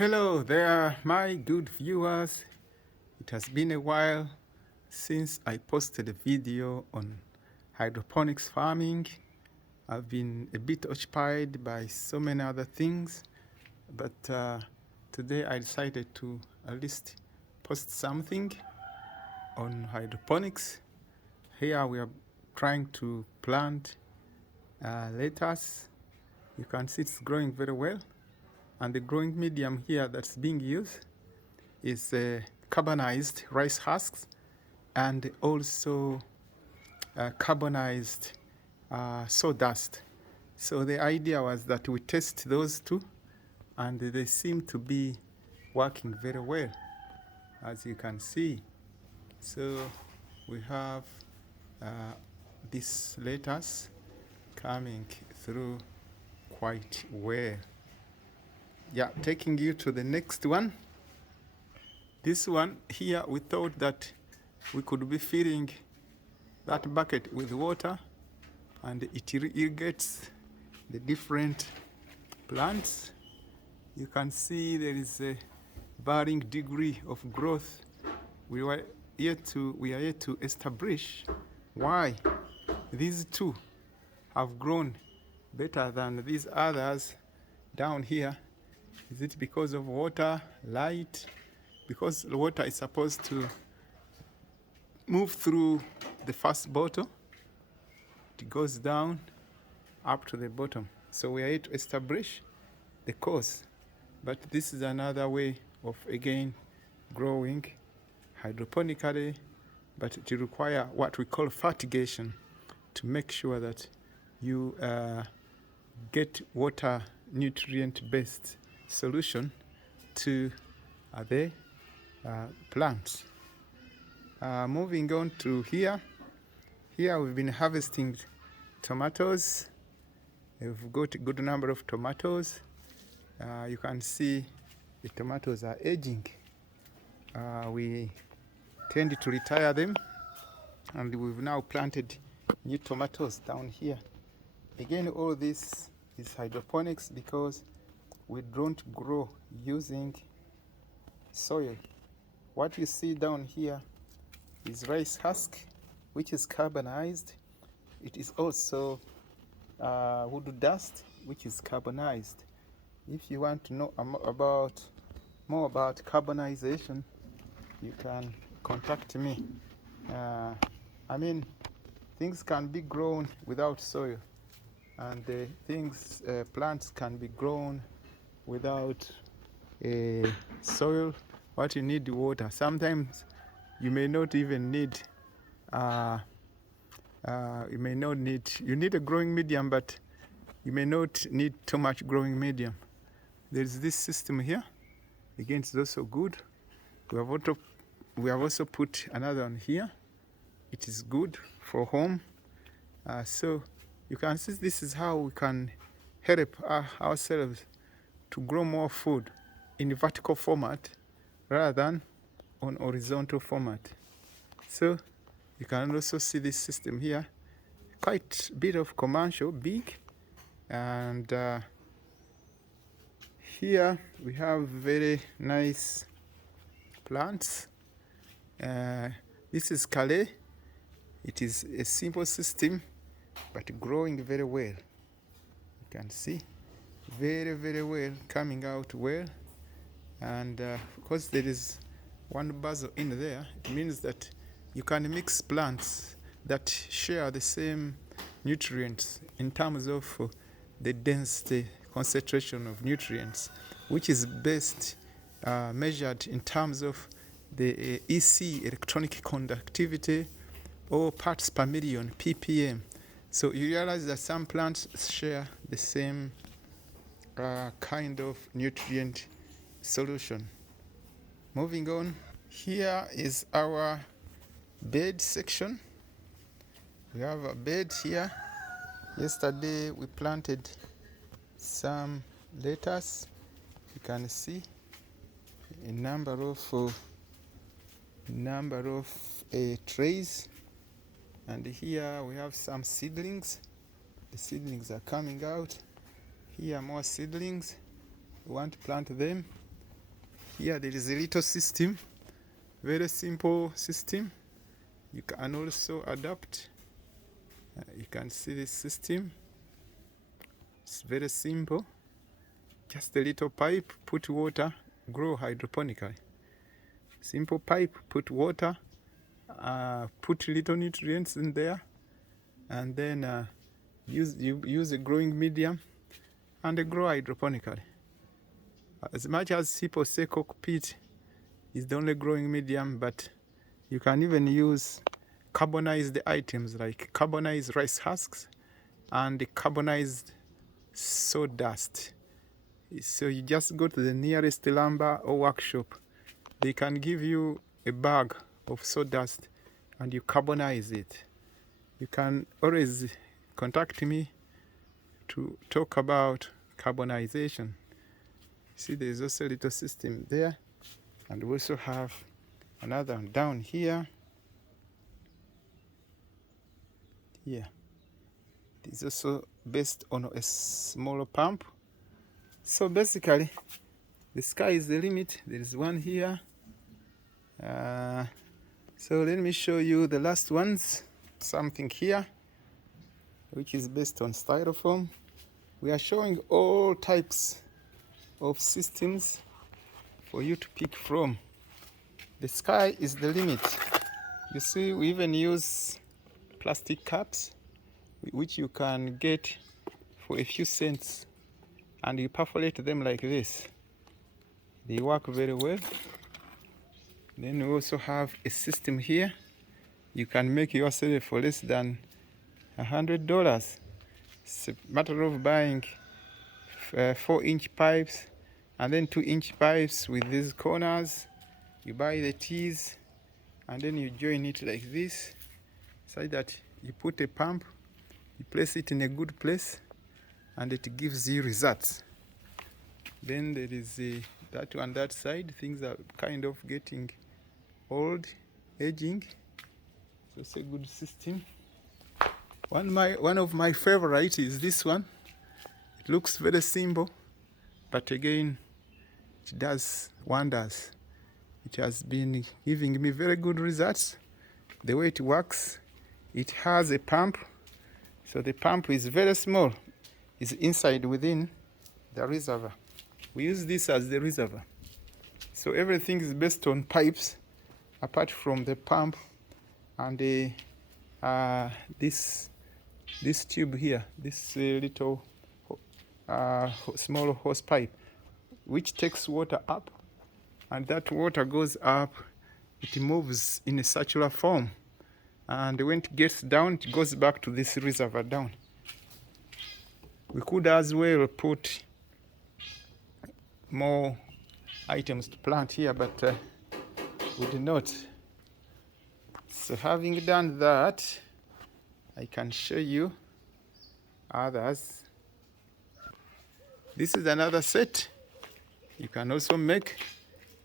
Hello there, my good viewers. It has been a while since I posted a video on hydroponics farming. I've been a bit occupied by so many other things, but today I decided to at least post something on hydroponics. Here we are trying to plant lettuce. You can see it's growing very well. And the growing medium here that's being used is carbonized rice husks and also carbonized sawdust. So the idea was that we test those two, and they seem to be working very well, as you can see. So we have this lettuce coming through quite well. Yeah, taking you to the next one. This one here, we thought that we could be filling that bucket with water and it irrigates the different plants. You can see there is a varying degree of growth. We are yet to establish why these two have grown better than these others down here. Is it because of water, light? Because the water is supposed to move through the first bottle, it goes down up to the bottom. So we are here to establish the cause. But this is another way of, again, growing hydroponically, but it requires what we call fertigation to make sure that you get water nutrient-based solution to the plants. Moving on to here we've been harvesting tomatoes. We've got a good number of tomatoes. You can see the tomatoes are aging. We tend to retire them, and we've now planted new tomatoes down here. Again, all this is hydroponics because we don't grow using soil. What you see down here is rice husk, which is carbonized. It is also wood dust, which is carbonized. If you want to know more about carbonization, you can contact me. Things can be grown without soil, and plants can be grown without soil. What you need, water. Sometimes you may not even need you need a growing medium, but you may not need too much growing medium. There's this system here. Again, it's also good. We have also put another one here. It is good for home. So you can see this is how we can help ourselves to grow more food in vertical format rather than on horizontal format. So you can also see this system here, quite a bit of commercial, big, and here we have very nice plants. This is Calais. It is a simple system, but growing very well. You can see very, very well, coming out well. And because there is one basil in there, it means that you can mix plants that share the same nutrients in terms of the density concentration of nutrients, which is best measured in terms of the EC, electronic conductivity, or parts per million, ppm. So you realize that some plants share the same kind of nutrient solution. Moving on, here is our bed section. We have a bed here. Yesterday we planted some lettuce. You can see a number of trays, and here we have some seedlings. The seedlings are coming out. Here more seedlings. We want to plant them Here there is a little system, very simple system. You can also adapt. You can see this system. It's very simple. Just a little pipe, put water, grow hydroponically. Simple pipe, put water, put little nutrients in there, and then use a growing medium and grow hydroponically. As much as people say cockpit is the only growing medium, but you can even use carbonized items like carbonized rice husks and carbonized sawdust. So you just go to the nearest lumber or workshop. They can give you a bag of sawdust and you carbonize it. You can always contact me to talk about carbonization. See, there's also a little system there, and we also have another one down here. Here. It is also based on a smaller pump. So basically, the sky is the limit. There is one here. So let me show you the last ones. Something here, which is based on styrofoam. We are showing all types of systems for you to pick from. The sky is the limit. You see, we even use plastic cups, which you can get for a few cents, and you perforate them like this. They work very well. Then we also have a system here. You can make yourself for less than $100. It's a matter of buying 4-inch pipes and then 2-inch pipes with these corners. You buy the tees and then you join it like this, so that you put a pump, you place it in a good place, and it gives you results. Then there is that on that side. Things are kind of getting old, aging. So it's a good system. One of my favorite is this one. It looks very simple, but again, it does wonders. It has been giving me very good results. The way it works, it has a pump. So the pump is very small. It's inside within the reservoir. We use this as the reservoir. So everything is based on pipes, apart from the pump and this tube here, this little small hose pipe, which takes water up, and that water goes up, it moves in a circular form, and when it gets down, it goes back to this reservoir down. We could as well put more items to plant here, but we did not. So having done that, I can show you others. This is another set you can also make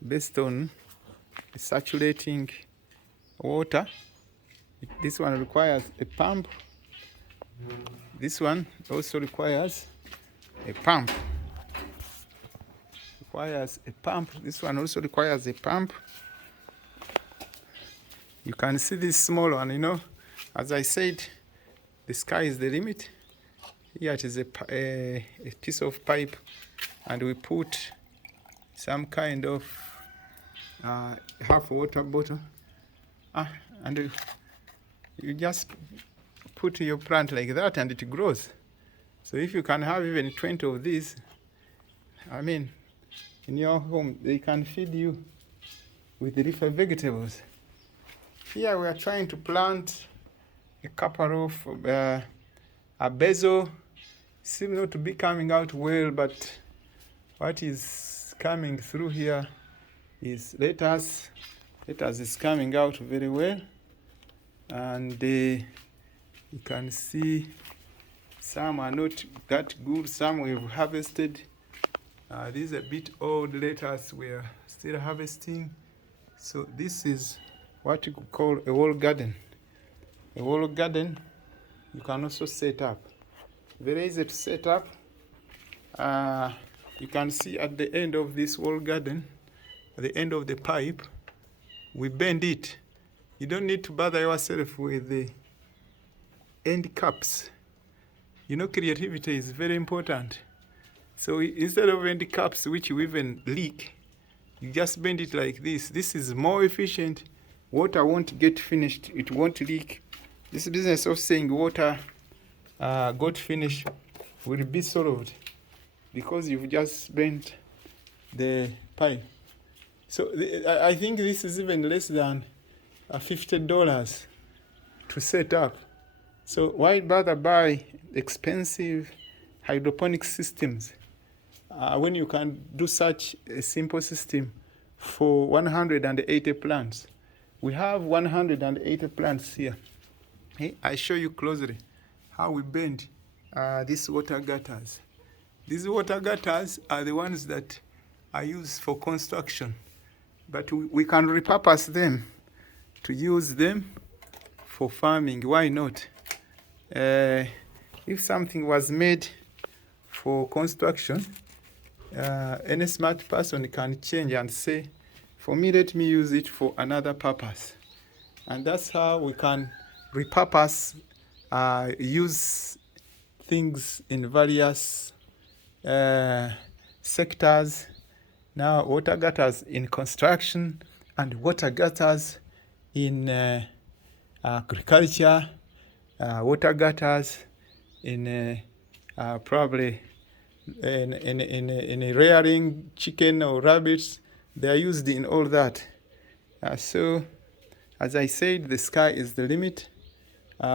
based on saturating water. This one requires a pump. This one also requires a pump. This one also requires a pump. You can see this small one, you know. As I said, the sky is the limit. Here it is a piece of pipe, and we put some kind of half water bottle, and you just put your plant like that and it grows. So if you can have even 20 of these, I mean, in your home, they can feed you with leafy vegetables. Here we are trying to plant a couple of a basil. Seems not to be coming out well, but what is coming through here is lettuce. Lettuce is coming out very well, and you can see some are not that good. Some we've harvested. This is a bit old lettuce we are still harvesting. So this is what you could call a wall garden. A wall garden you can also set up. Very easy to set up. You can see at the end of this wall garden at the end of the pipe, we bend it. You don't need to bother yourself with the end caps. You know, creativity is very important. So instead of end caps, which you even leak, you just bend it like this. This is more efficient. Water won't get finished. It won't leak. This business of saying water got finished will be solved because you've just bent the pipe. So I think this is even less than $50 to set up. So why bother buy expensive hydroponic systems when you can do such a simple system for 180 plants? We have 180 plants here. Hey, I show you closely how we bend these water gutters. These water gutters are the ones that are used for construction, but we can repurpose them to use them for farming. Why not? If something was made for construction, any smart person can change and say, for me, let me use it for another purpose. And that's how we can repurpose, use things in various sectors. Now, water gutters in construction and water gutters in agriculture, water gutters in probably in rearing chicken or rabbits. They are used in all that. So, as I said, the sky is the limit.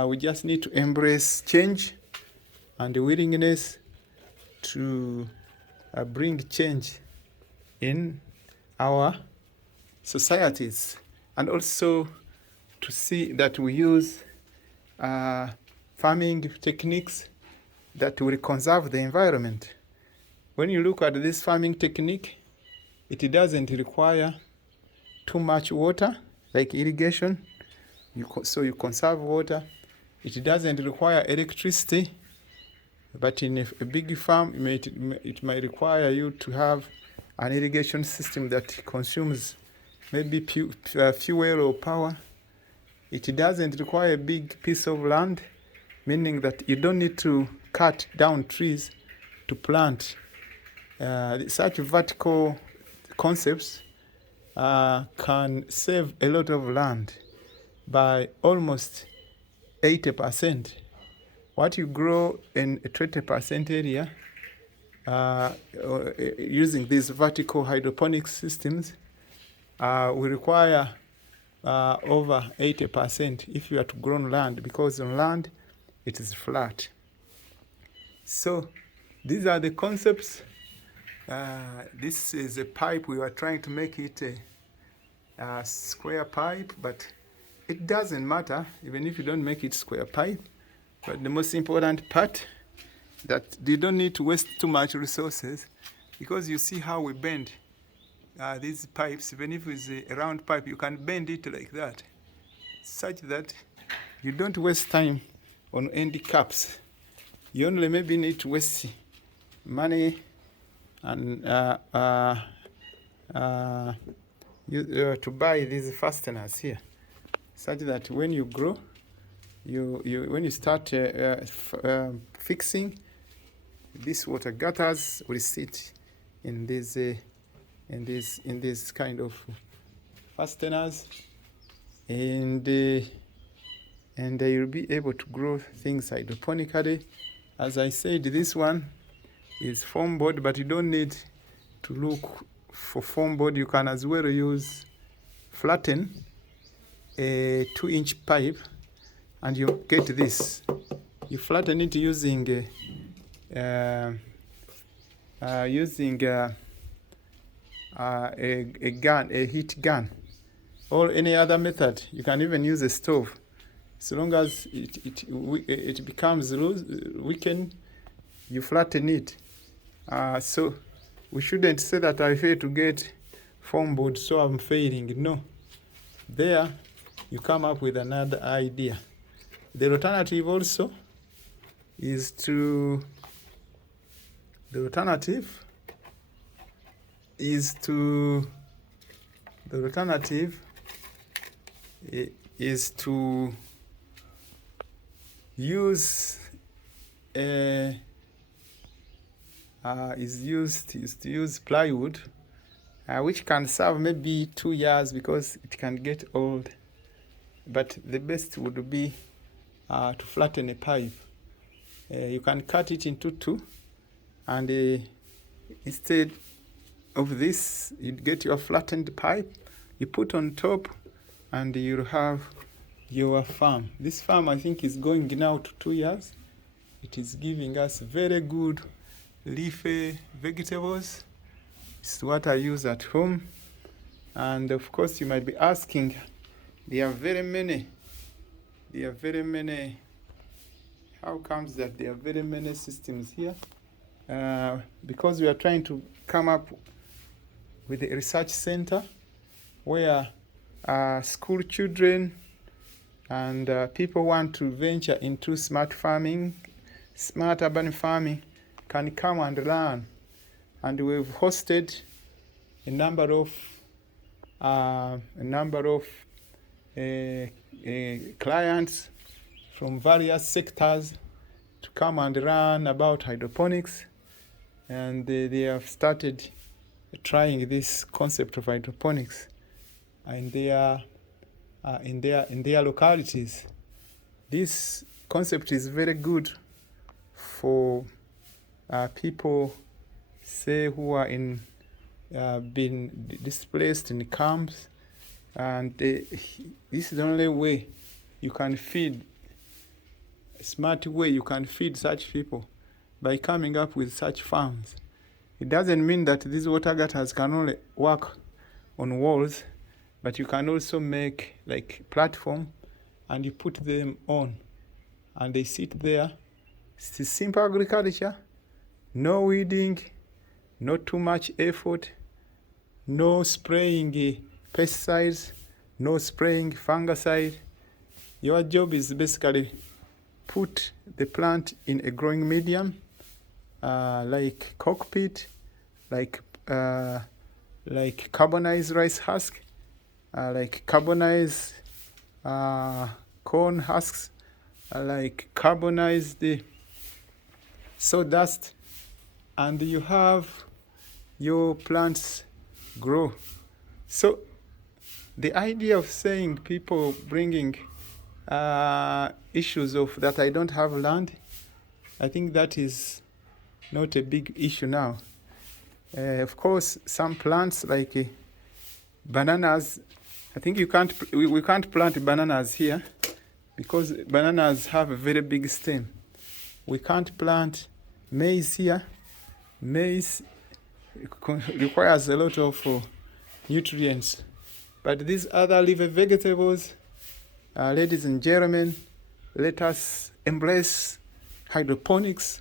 We just need to embrace change and the willingness to bring change in our societies, and also to see that we use farming techniques that will conserve the environment. When you look at this farming technique, it doesn't require too much water, like irrigation, so you conserve water. It doesn't require electricity, but in a big farm, it might require you to have an irrigation system that consumes maybe fuel or power. It doesn't require a big piece of land, meaning that you don't need to cut down trees to plant. Such vertical concepts can save a lot of land by almost 80%. What you grow in a 20% area using these vertical hydroponic systems will require over 80% if you are to grow on land, because on land it is flat. So these are the concepts. This is a pipe. We were trying to make it a square pipe, but it doesn't matter even if you don't make it square pipe. But the most important part, that you don't need to waste too much resources, because you see how we bend these pipes. Even if it's a round pipe, you can bend it like that, such that you don't waste time on end caps. You only maybe need to waste money and to buy these fasteners here, such that when you grow, when you start fixing, these water gutters will sit in this kind of fasteners, and you'll be able to grow things hydroponically. As I said, this one is foam board, but you don't need to look for foam board. You can as well use flatten a 2-inch pipe, and you get this. You flatten it using a gun, a heat gun, or any other method. You can even use a stove. So long as it becomes loose, weakened, you flatten it. So we shouldn't say that I failed to get foam board, so I'm failing. No. There, you come up with another idea. The alternative also is to The alternative is to use plywood, which can serve maybe 2 years because it can get old. But the best would be to flatten a pipe. You can cut it into two, and instead of this, you get your flattened pipe, you put on top, and you'll have your farm. This farm, I think, is going now to 2 years. It is giving us very good leafy vegetables. It's what I use at home. And of course, you might be asking, there are very many. How comes that there are very many systems here? Because we are trying to come up with a research center where school children and people want to venture into smart farming, smart urban farming, can come and learn. And we've hosted a number of clients from various sectors to come and learn about hydroponics, and they have started trying this concept of hydroponics in their localities. This concept is very good for people, say, who are been displaced in camps, and this is the only way you can feed, a smart way you can feed such people, by coming up with such farms. It doesn't mean that these water gutters can only work on walls, but you can also make like platform and you put them on and they sit there. It's simple agriculture, no weeding, not too much effort, no spraying pesticides, no spraying fungicide. Your job is basically put the plant in a growing medium, like cockpit, like carbonized rice husk, like carbonized corn husks, like carbonized sawdust, and you have your plants grow. So the idea of saying people bringing issues of that I don't have land, I think that is not a big issue now. Of course, some plants like bananas, I think we can't plant bananas here because bananas have a very big stem. We can't plant maize here. Maize requires a lot of nutrients. But these other leafy vegetables, ladies and gentlemen, let us embrace hydroponics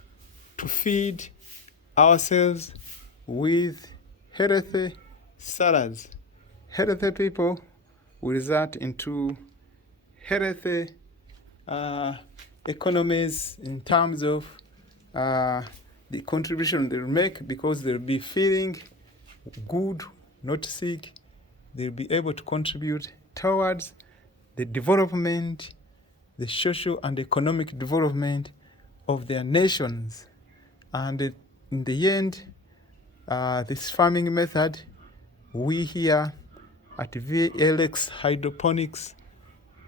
to feed ourselves with healthy salads. Healthy people will result into healthy economies in terms of the contribution they'll make, because they'll be feeling good, not sick. They'll be able to contribute towards the development, the social and economic development of their nations. And in the end, this farming method, we here at VLX Hydroponics,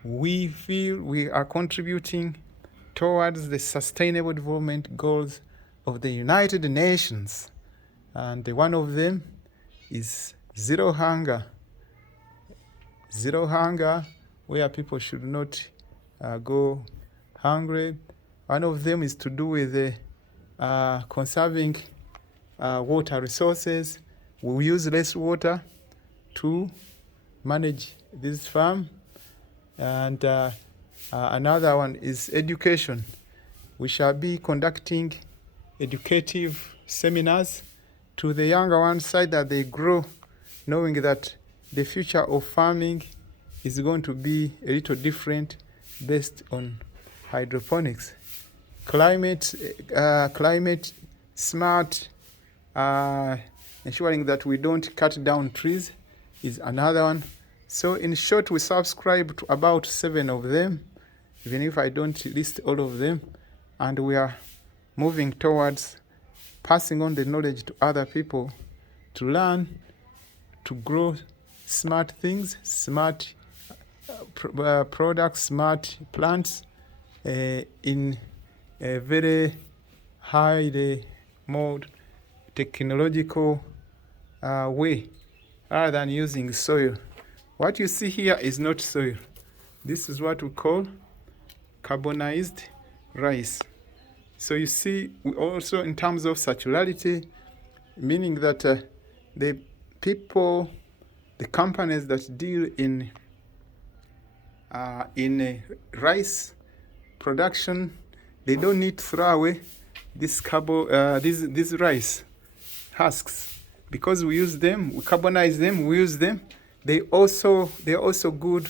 we feel we are contributing towards the sustainable development goals of the United Nations. And one of them is zero hunger. Zero hunger, where people should not go hungry. One of them is to do with conserving water resources. We use less water to manage this farm. And another one is education. We shall be conducting educative seminars to the younger ones so that they grow knowing that the future of farming is going to be a little different based on hydroponics. Climate smart, ensuring that we don't cut down trees is another one. So in short, we subscribe to about 7 of them, even if I don't list all of them. And we are moving towards passing on the knowledge to other people to learn, to grow smart things, smart products, smart plants in a very highly more technological way rather than using soil. What you see here is not soil. This is what we call carbonized rice. So you see, we also in terms of circularity, meaning that the people, the companies that deal in rice production, they don't need to throw away this these rice husks, because we use them, we carbonize them, we use them. They're also good.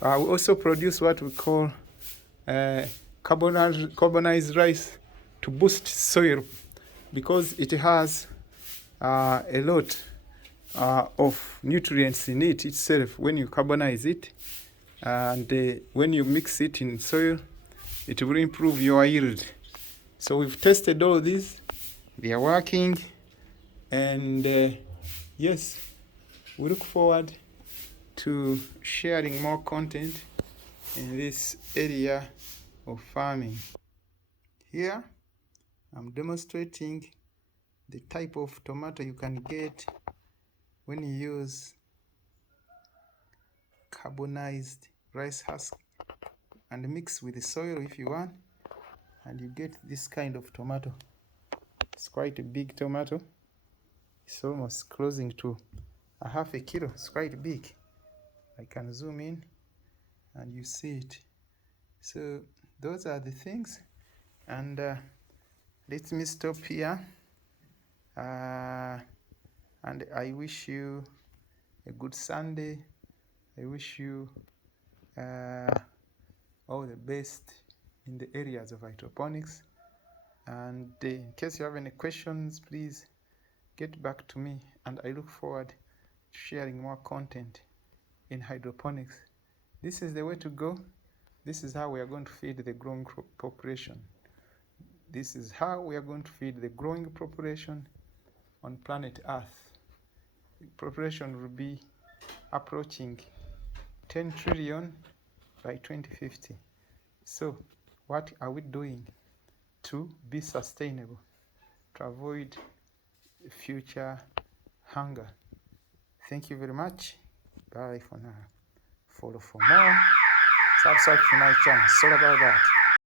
We also produce what we call carbonized rice to boost soil, because it has a lot of nutrients in it itself when you carbonize it, and when you mix it in soil, it will improve your yield. So we've tested all these, they are working, and yes, we look forward to sharing more content in this area of farming. Here I'm demonstrating the type of tomato you can get when you use carbonized rice husk and mix with the soil if you want, and you get this kind of tomato. It's quite a big tomato. It's almost closing to a half a kilo. It's quite big. I can zoom in and you see it. So those are the things, and let me stop here, and I wish you a good Sunday. I wish you all the best in the areas of hydroponics, and in case you have any questions, please get back to me, and I look forward to sharing more content in hydroponics. This is the way to go. This is how we are going to feed the growing population. This is how we are going to feed the growing population on planet Earth. The population will be approaching 10 trillion by 2050. So what are we doing to be sustainable, to avoid future hunger? Thank you very much. Bye for now. Follow for more. Subscribe to my channel. It's all about that.